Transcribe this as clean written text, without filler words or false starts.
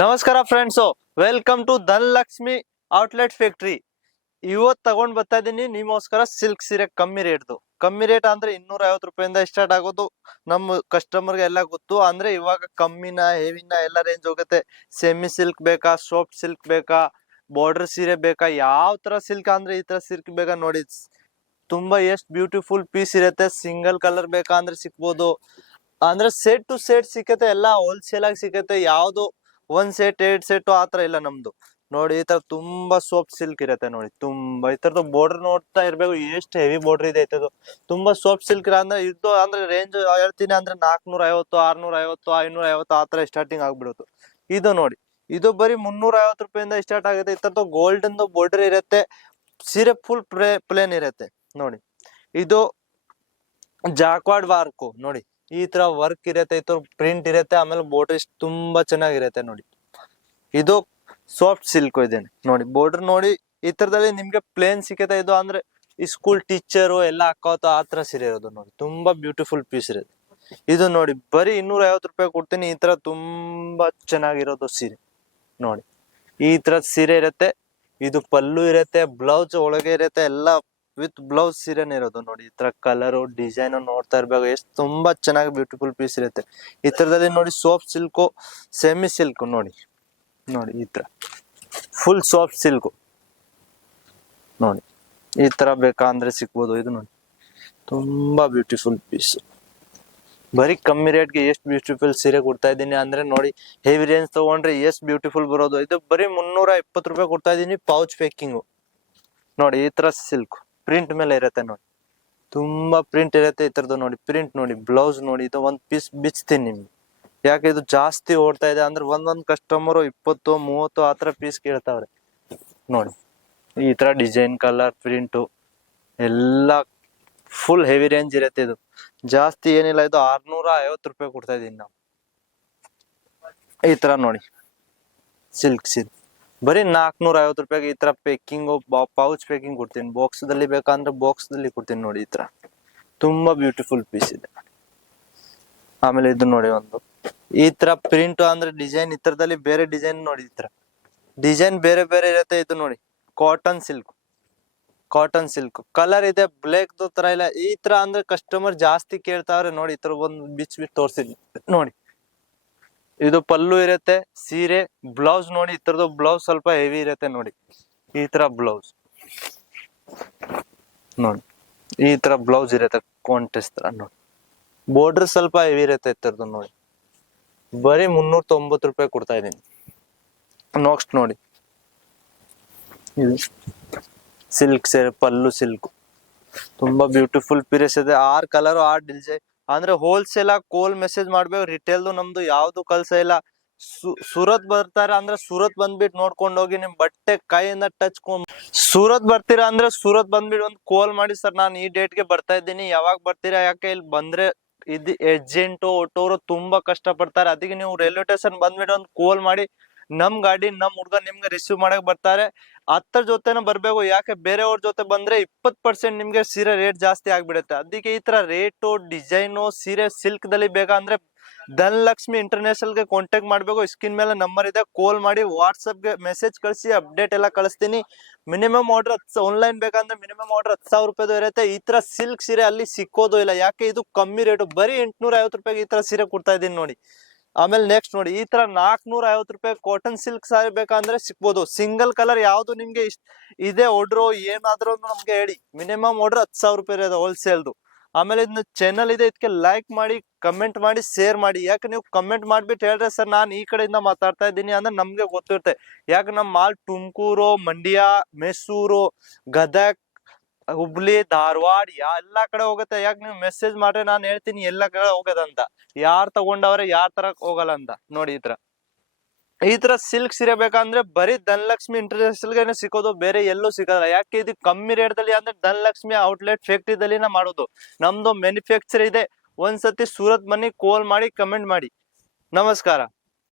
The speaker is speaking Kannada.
ನಮಸ್ಕಾರ friends, welcome to Dhanalakshmi outlet factory. ಇವತ್ತು ತಗೊಂಡ್ ಬರ್ತಾ ಇದೀನಿ ನಿಮಗೋಸ್ಕರ ಸಿಲ್ಕ್ ಸೀರೆ ಕಮ್ಮಿ ರೇಟ್ ಅಂದ್ರೆ 250 ರೂಪಾಯಿಂದ ಸ್ಟಾರ್ಟ್ ಆಗೋದು. ನಮ್ಮ ಕಸ್ಟಮರ್ಗೆ ಎಲ್ಲ ಗೊತ್ತು. ಅಂದ್ರೆ ಇವಾಗ ಕಮ್ಮಿನ ಹೆವಿನ ಎಲ್ಲ ರೇಂಜ್ ಹೋಗುತ್ತೆ. ಸೆಮಿ ಸಿಲ್ಕ್ ಬೇಕಾ, ಸಾಫ್ಟ್ ಸಿಲ್ಕ್ ಬೇಕಾ, ಬಾರ್ಡರ್ ಸೀರೆ ಬೇಕಾ, ಯಾವ ತರ ಸಿಲ್ಕ್ ಅಂದ್ರೆ ಈ ತರ ಸಿಲ್ಕ್ ಬೇಕಾ ನೋಡಿ. ತುಂಬಾ ಎಷ್ಟು ಬ್ಯೂಟಿಫುಲ್ ಪೀಸ್ ಇರುತ್ತೆ. ಸಿಂಗಲ್ ಕಲರ್ ಬೇಕಾ ಅಂದ್ರೆ ಸಿಕ್ಬೋದು. ಅಂದ್ರೆ ಸೆಟ್ ಟು ಸೆಟ್ ಸಿಕ್ಕತ್ತೆ, ಎಲ್ಲ ಹೋಲ್ಸೇಲ್ ಆಗಿ ಸಿಕ್ಕತ್ತೆ. ಯಾವ್ದು ಒಂದ್ ಸೆಟ್ 2 ಸೆಟ್ ಆತರ ಇಲ್ಲ ನಮ್ದು. ನೋಡಿ ಈ ತರ ತುಂಬಾ ಸಾಫ್ಟ್ ಸಿಲ್ಕ್ ಇರುತ್ತೆ. ನೋಡಿ ತುಂಬಾ ಈ ತರದ್ದು ಬಾರ್ಡರ್ ನೋಡ್ತಾ ಇರ್ಬೇಕು, ಎಷ್ಟು ಹೆವಿ ಬಾರ್ಡರ್ ಇದೆ ಇದು. ತುಂಬಾ ಸಾಫ್ಟ್ ಸಿಲ್ಕ್ ಅಂದ್ರೆ ಇದು ಅಂದ್ರೆ ರೇಂಜ್ ಹೇಳ್ತೀನಿ ಅಂದ್ರೆ 450, 650, 550 ಆತರ ಸ್ಟಾರ್ಟಿಂಗ್ ಆಗ್ಬಿಡುತ್ತೆ. ಇದು ನೋಡಿ, ಇದು ಬರೀ 350 ರೂಪಾಯಿಂದ ಸ್ಟಾರ್ಟ್ ಆಗುತ್ತೆ. ಈ ತರದ್ದು ಗೋಲ್ಡನ್ ಬಾರ್ಡರ್ ಇರುತ್ತೆ. ಸೀರೆ ಫುಲ್ ಪ್ಲೇನ್ ಇರುತ್ತೆ. ನೋಡಿ ಇದು ಜಾಕ್ವಾಡ್ ವರ್ಕ್. ನೋಡಿ ಈ ತರ ವರ್ಕ್ ಇರುತ್ತೆ, ಈ ತರ ಪ್ರಿಂಟ್ ಇರುತ್ತೆ. ಆಮೇಲೆ ಬಾರ್ಡರ್ ತುಂಬಾ ಚೆನ್ನಾಗಿರುತ್ತೆ. ನೋಡಿ ಇದು ಸಾಫ್ಟ್ ಸಿಲ್ಕ್ ಇದೇನೆ. ನೋಡಿ ಬಾರ್ಡರ್ ನೋಡಿ, ಈ ತರದಲ್ಲಿ ನಿಮ್ಗೆ ಪ್ಲೇನ್ ಸಿಕ್ಕತ್ತೆ. ಇದು ಅಂದ್ರೆ ಈ ಸ್ಕೂಲ್ ಟೀಚರು ಎಲ್ಲ ಹಾಕೋತ ಆತರ ಸೀರೆ ಇರೋದು. ನೋಡಿ ತುಂಬಾ ಬ್ಯೂಟಿಫುಲ್ ಪೀಸ್ ಇರುತ್ತೆ. ಇದು ನೋಡಿ ಬರೀ 250 ರೂಪಾಯಿ ಕೊಡ್ತೀನಿ. ಈ ತರ ತುಂಬಾ ಚೆನ್ನಾಗಿರೋದು ಸೀರೆ. ನೋಡಿ ಈ ತರ ಸೀರೆ ಇರುತ್ತೆ. ಇದು ಪಲ್ಲು ಇರುತ್ತೆ, ಬ್ಲೌಸ್ ಒಳಗೆ ಇರುತ್ತೆ, ಎಲ್ಲ ವಿತ್ ಬ್ಲೌಸ್ ಸೀರೆನೇ ಇರೋದು. ನೋಡಿ ಈ ತರ ಕಲರ್ ಡಿಸೈನ್ ನೋಡ್ತಾ ಇರ್ಬೇಕು, ಎಷ್ಟು ತುಂಬಾ ಚೆನ್ನಾಗಿ ಬ್ಯೂಟಿಫುಲ್ ಪೀಸ್ ಇರುತ್ತೆ. ಈ ತರದಲ್ಲಿ ನೋಡಿ ಸಾಫ್ಟ್ ಸಿಲ್ಕ್, ಸೆಮಿ ಸಿಲ್ಕ್. ನೋಡಿ ನೋಡಿ ಈ ತರ ಫುಲ್ ಸಾಫ್ಟ್ ಸಿಲ್ಕ್. ನೋಡಿ ಈ ತರ ಬೇಕಾ ಅಂದ್ರೆ ಸಿಕ್ಬೋದು. ಇದು ನೋಡಿ ತುಂಬಾ ಬ್ಯೂಟಿಫುಲ್ ಪೀಸ್. ಬರೀ ಕಮ್ಮಿ ರೇಟ್ಗೆ ಎಷ್ಟು ಬ್ಯೂಟಿಫುಲ್ ಸೀರೆ ಕೊಡ್ತಾ ಇದ್ದೀನಿ ಅಂದ್ರೆ ನೋಡಿ. ಹೆವಿ ರೇಂಜ್ ತಗೊಂಡ್ರೆ ಎಷ್ಟು ಬ್ಯೂಟಿಫುಲ್ ಬರೋದು. ಇದು ಬರೀ 320 ರೂಪಾಯಿ ಕೊಡ್ತಾ ಇದ್ದೀನಿ. Pouch packing. ನೋಡಿ ಈ ತರ ಸಿಲ್ಕ್ ಪ್ರಿಂಟ್ ಮೇಲೆ ಇರುತ್ತೆ. ನೋಡಿ ತುಂಬಾ ಪ್ರಿಂಟ್ ಇರುತ್ತೆ ಈ ತರದ್ದು. ನೋಡಿ ಪ್ರಿಂಟ್ ನೋಡಿ, ಬ್ಲೌಸ್ ನೋಡಿ. ಇದು ಒಂದ್ ಪೀಸ್ ಬಿಚ್ತೀನಿ ನಿಮ್ಗೆ, ಯಾಕೆ ಇದು ಜಾಸ್ತಿ ಓಡ್ತಾ ಇದೆ ಅಂದ್ರೆ ಒಂದೊಂದ್ ಕಸ್ಟಮರ್ 20, 30 ಆತರ ಪೀಸ್ ಕೇಳ್ತಾವ್ರೆ. ನೋಡಿ ಈ ತರ ಡಿಸೈನ್, ಕಲರ್, ಪ್ರಿಂಟು ಎಲ್ಲ ಫುಲ್ ಹೆವಿ ರೇಂಜ್ ಇರುತ್ತೆ. ಇದು ಜಾಸ್ತಿ ಏನಿಲ್ಲ. ಇದು 650 ರೂಪಾಯಿ ಕೊಡ್ತಾ ಇದೀನಿ ನಾವು. ಈ ತರ ನೋಡಿ ಸಿಲ್ಕ್ ಸೀರೆ ಬರೀ 450 ರೂಪಾಯಿಗೆ ಈ ತರ ಪ್ಯಾಕಿಂಗ್, ಪೌಚ್ ಪ್ಯಾಕಿಂಗ್ ಕೊಡ್ತೀನಿ. ಬಾಕ್ಸ್ ದಲ್ಲಿ ಬೇಕಂದ್ರೆ ಬಾಕ್ಸ್ ದಲ್ಲಿ ಕೊಡ್ತೀನಿ. ನೋಡಿ ಈ ತರ ತುಂಬಾ ಬ್ಯೂಟಿಫುಲ್ ಪೀಸ್ ಇದೆ. ಆಮೇಲೆ ಇದು ನೋಡಿ ಒಂದು ಈ ತರ ಪ್ರಿಂಟ್ ಅಂದ್ರೆ ಡಿಸೈನ್, ಈ ತರದಲ್ಲಿ ಬೇರೆ ಡಿಸೈನ್. ನೋಡಿ ಈ ತರ ಡಿಸೈನ್ ಬೇರೆ ಬೇರೆ ಇರುತ್ತೆ. ಇದು ನೋಡಿ cotton silk, cotton silk colour ಇದೆ, ಬ್ಲಾಕ್ ತರ ಇಲ್ಲ. ಈ ತರ ಅಂದ್ರೆ ಕಸ್ಟಮರ್ ಜಾಸ್ತಿ ಕೇಳ್ತಾವ್ರೆ. ನೋಡಿ ಈ ತರ ಒಂದು ಬಿಚ್ ತೋರ್ಸಿದ್ವಿ. ನೋಡಿ ಇದು ಪಲ್ಲು ಇರುತ್ತೆ, ಸೀರೆ ಬ್ಲೌಸ್ ನೋಡಿ. ಈ ತರದ್ದು ಬ್ಲೌಸ್ ಸ್ವಲ್ಪ ಹೆವಿ ಇರುತ್ತೆ. ನೋಡಿ ಈ ತರ ಬ್ಲೌಸ್ ನೋಡಿ, ಈ ತರ ಬ್ಲೌಸ್ ಇರುತ್ತೆ ಕಾಂಟ್ರಾಸ್ಟ್ ತರ. ನೋಡಿ ಬಾರ್ಡರ್ ಸ್ವಲ್ಪ ಹೆವಿ ಇರುತ್ತೆ ಈ ತರದ್ದು. ನೋಡಿ ಬರೀ 390 ರೂಪಾಯಿ ಕೊಡ್ತಾ ಇದೀನಿ. ನೆಕ್ಸ್ಟ್ ನೋಡಿ ಇದು ಸಿಲ್ಕ್ ಸೀರೆ, ಪಲ್ಲು ಸಿಲ್ಕ್ ತುಂಬಾ ಬ್ಯೂಟಿಫುಲ್ ಪೀಸ್ ಇದೆ. 6 ಕಲರ್ 6 ಡಿಸೈನ್. ಅಂದ್ರೆ ಹೋಲ್ಸೇಲ್ ಆಗಿ ಕೋಲ್ ಮೆಸೇಜ್ ಮಾಡ್ಬೇಕು. ರಿಟೇಲ್ದು ನಮ್ದು ಯಾವ್ದು ಕಲ್ಸ ಇಲ್ಲ. ಸೂರತ್ ಬರ್ತಾರ ಅಂದ್ರೆ ಸೂರತ್ ಬಂದ್ಬಿಟ್ಟು ನೋಡ್ಕೊಂಡು ಹೋಗಿ, ನಿಮ್ ಬಟ್ಟೆ ಕೈಯಿಂದ ಟಚ್ ಸೂರತ್ ಬರ್ತೀರಾ ಅಂದ್ರೆ ಸೂರತ್ ಬಂದ್ಬಿಟ್ಟು ಒಂದು ಕಾಲ್ ಮಾಡಿ, ಸರ್ ನಾನು ಈ ಡೇಟ್ಗೆ ಬರ್ತಾ ಇದ್ದೀನಿ, ಯಾವಾಗ ಬರ್ತೀರಾ, ಯಾಕೆ ಇಲ್ಲಿ ಬಂದ್ರೆ ಇದು ಏಜೆಂಟು ಆಟೋರು ತುಂಬಾ ಕಷ್ಟ ಪಡ್ತಾರೆ. ಅದಕ್ಕೆ ನೀವು ರೈಲ್ವೆ ಸ್ಟೇಷನ್ ಬಂದ್ಬಿಟ್ಟು ಒಂದು ಕಾಲ್ ಮಾಡಿ, ನಮ್ ಗಾಡಿ ನಮ್ ಹುಡ್ಗ ನಿಮ್ಗೆ ರಿಸೀವ್ ಮಾಡಕ್ ಬರ್ತಾರೆ. 10 ಜೊತೆನ ಬರ್ಬೇಕು. ಯಾಕೆ ಬೇರೆಯವ್ರ ಜೊತೆ ಬಂದ್ರೆ 20% ನಿಮ್ಗೆ ಸೀರೆ ರೇಟ್ ಜಾಸ್ತಿ ಆಗ್ಬಿಡುತ್ತೆ. ಅದಕ್ಕೆ ಈ ತರ ರೇಟು, ಡಿಸೈನು, ಸೀರೆ ಸಿಲ್ಕ್ ದಲ್ಲಿ ಬೇಕಂದ್ರೆ ಧನಲಕ್ಷ್ಮಿ ಇಂಟರ್ನ್ಯಾಷನಲ್ ಗೆ ಕಾಂಟ್ಯಾಕ್ಟ್ ಮಾಡ್ಬೇಕು. ಸ್ಕ್ರೀನ್ ಮೇಲೆ ನಂಬರ್ ಇದೆ, ಕಾಲ್ ಮಾಡಿ, ವಾಟ್ಸ್ಆಪ್ ಗೆ ಮೆಸೇಜ್ ಕಳಿಸಿ, ಅಪ್ಡೇಟ್ ಎಲ್ಲ ಕಳಿಸ್ತೀನಿ. ಮಿನಿಮಮ್ ಆರ್ಡರ್ ಆನ್ಲೈನ್ ಬೇಕಂದ್ರೆ ಮಿನಿಮಮ್ ಆರ್ಡರ್ 10,000 ರೂಪಾಯಿ ಇರುತ್ತೆ. ಈ ತರ ಸಿಲ್ಕ್ ಸೀರೆ ಅಲ್ಲಿ ಸಿಕ್ಕೋದು ಇಲ್ಲ. ಯಾಕೆ ಇದು ಕಮ್ಮಿ ರೇಟು, ಬರೀ 850 ರೂಪಾಯಿಗೆ ಈ ತರ ಸೀರೆ ಕೊಡ್ತಾ ಇದೀನಿ ನೋಡಿ. ಆಮೇಲೆ ನೆಕ್ಸ್ಟ್ ನೋಡಿ ಈ ತರ 450 ರೂಪಾಯಿ ಕಾಟನ್ ಸಿಲ್ಕ್ ಸಾರಿ ಬೇಕಂದ್ರೆ ಸಿಕ್ಬೋದು. ಸಿಂಗಲ್ ಕಲರ್ ಯಾವ್ದು ನಿಮ್ಗೆ ಇದೆ ಆರ್ಡರ್ ಏನಾದ್ರೂ ನಮ್ಗೆ ಹೇಳಿ. ಮಿನಿಮಮ್ ಆರ್ಡರ್ 10,000 ರೂಪಾಯಿ ಇದೆ ಹೋಲ್ಸೇಲ್ದು. ಆಮೇಲೆ ಇದನ್ನ ಚಾನಲ್ ಇದೆ, ಇದಕ್ಕೆ ಲೈಕ್ ಮಾಡಿ, ಕಮೆಂಟ್ ಮಾಡಿ, ಶೇರ್ ಮಾಡಿ. ಯಾಕೆ ನೀವು ಕಮೆಂಟ್ ಮಾಡ್ಬಿಟ್ಟು ಹೇಳ್ರೆ ಸರ್ ನಾನು ಈ ಕಡೆಯಿಂದ ಮಾತಾಡ್ತಾ ಇದ್ದೀನಿ ಅಂದ್ರೆ ನಮ್ಗೆ ಗೊತ್ತಿರುತ್ತೆ. ಯಾಕೆ ನಮ್ಮ ಮಾಲ್ ತುಮಕೂರು, ಮಂಡ್ಯ, ಮೈಸೂರು, ಗದಗ್, ಹುಬ್ಳಿ, ಧಾರವಾಡ ಎಲ್ಲಾ ಕಡೆ ಹೋಗುತ್ತೆ. ಯಾಕೆ ನೀವು ಮೆಸೇಜ್ ಮಾಡ್ರೆ ನಾನು ಹೇಳ್ತೀನಿ ಎಲ್ಲಾ ಕಡೆ ಹೋಗೋದಂತ. ಯಾರ್ ತಗೊಂಡವ್ರೆ ಯಾರ್ ತರ ಹೋಗಲ್ಲ ಅಂತ. ನೋಡಿ ಈ ತರ ಸಿಲ್ಕ್ ಸೀರೆ ಬೇಕಂದ್ರೆ ಬರೀ ಧನಲಕ್ಷ್ಮಿ ಇಂಟರ್ನ್ಯಾಷನಲ್ ಗೆ ಸಿಗೋದು, ಬೇರೆ ಎಲ್ಲೂ ಸಿಗಲ್ಲ. ಯಾಕೆ ಇದು ಕಮ್ಮಿ ರೇಟ್ ದಲ್ಲಿ ಅಂದ್ರೆ ಧನಲಕ್ಷ್ಮಿ ಔಟ್ಲೆಟ್ ಫ್ಯಾಕ್ಟ್ರಿ ಮಾಡೋದು. ನಮ್ದು ಮ್ಯಾನುಫ್ಯಾಕ್ಚರ್ ಇದೆ. ಒಂದ್ಸತಿ ಸೂರತ್ ಬನ್ನಿ, ಕಾಲ್ ಮಾಡಿ, ಕಮೆಂಟ್ ಮಾಡಿ. ನಮಸ್ಕಾರ.